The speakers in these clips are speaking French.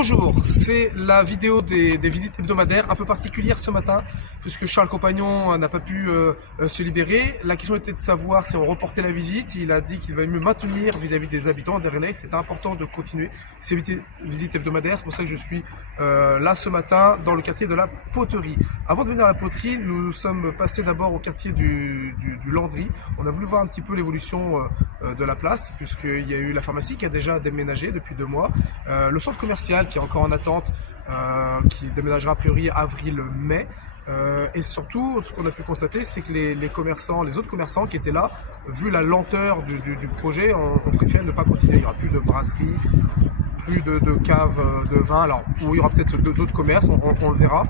Bonjour, c'est la vidéo des visites hebdomadaires un peu particulière ce matin puisque Charles Compagnon n'a pas pu se libérer. La question était de savoir si on reportait la visite. Il a dit qu'il valait mieux maintenir vis-à-vis des habitants d'Ernay. C'est important de continuer ces visites hebdomadaires. C'est pour ça que je suis là ce matin dans le quartier de la Poterie. Avant de venir à la Poterie, nous sommes passés d'abord au quartier du Landry. On a voulu voir un petit peu l'évolution de la place puisqu'il y a eu la pharmacie qui a déjà déménagé depuis 2 mois. Le centre commercial qui est encore en attente, qui déménagera a priori avril-mai. Et surtout, ce qu'on a pu constater, c'est que les autres commerçants qui étaient là, vu la lenteur du projet, on préfère ne pas continuer. Il n'y aura plus de brasserie, plus de caves de vin, alors où il y aura peut-être d'autres commerces, on le verra.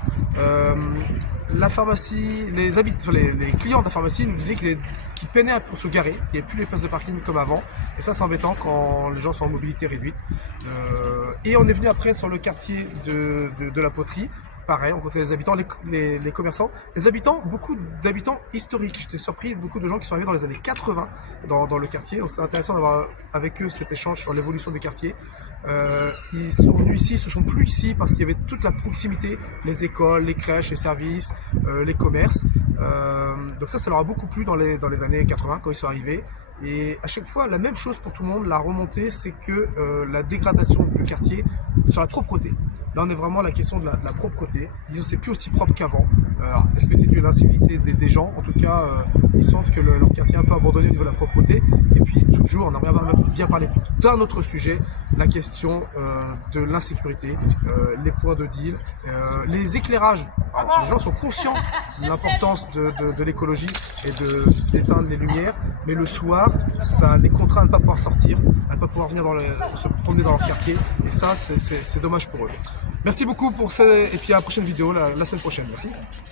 La pharmacie, les clients de la pharmacie nous disaient qu'ils peinaient pour se garer, il n'y avait plus les places de parking comme avant, et ça c'est embêtant quand les gens sont en mobilité réduite. Et on est venu après sur le quartier de la Poterie. Pareil, on rencontrait les habitants, les commerçants, les habitants, beaucoup d'habitants historiques. J'étais surpris, beaucoup de gens qui sont arrivés dans les années 80 dans le quartier. Donc c'est intéressant d'avoir avec eux cet échange sur l'évolution du quartier. Ils sont venus ici, ils se sont plus ici parce qu'il y avait toute la proximité, les écoles, les crèches, les services, les commerces. Donc ça leur a beaucoup plu dans les années 80 quand ils sont arrivés. Et à chaque fois, la même chose pour tout le monde, la remontée, c'est que la dégradation du quartier sur la propreté. Là, on est vraiment à la question de la propreté. Ils disent que c'est plus aussi propre qu'avant. Alors, est-ce que c'est dû à l'incivilité des gens? En tout cas, ils sentent que leur quartier est un peu abandonné au niveau de la propreté. Et puis, toujours, on a bien parlé d'un autre sujet, la question de l'insécurité, les points de deal, les éclairages. Alors, les gens sont conscients de l'importance de l'écologie et d'éteindre les lumières, mais le soir, ça les contraint à ne pas pouvoir sortir, à ne pas pouvoir venir se promener dans leur quartier, et ça, c'est dommage pour eux. Merci beaucoup pour ça, et puis à la prochaine vidéo, la semaine prochaine. Merci.